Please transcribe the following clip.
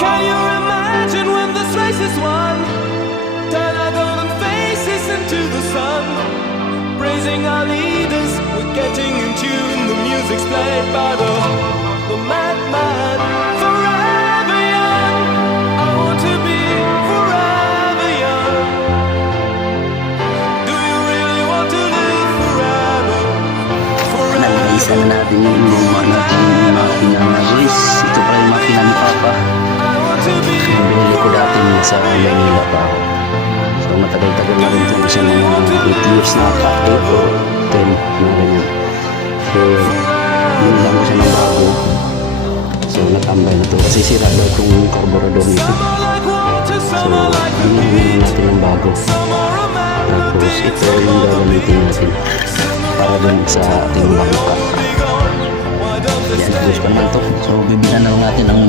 Can you imagine when this race is won? Turn our golden faces into the sun. Praising our leaders, we're getting in tune. The music's played by the, the madman. Forever young, I want to be forever young. Do you really want to live forever? Forever. Ko dati nasa Manila pa ako. So matagal-tagal na rin ito kasi mga 8 years na ata. 8 or 10 na ganyan. So binilang ko siya ng bago. So natambay na to kasi sira daw itong carburetor nito. So binilang wind, natin ng bago. Tapos ito yung gagamitin natin para dun sa ating bangka. Yan, pa naman to. So, bibilan na lang natin ang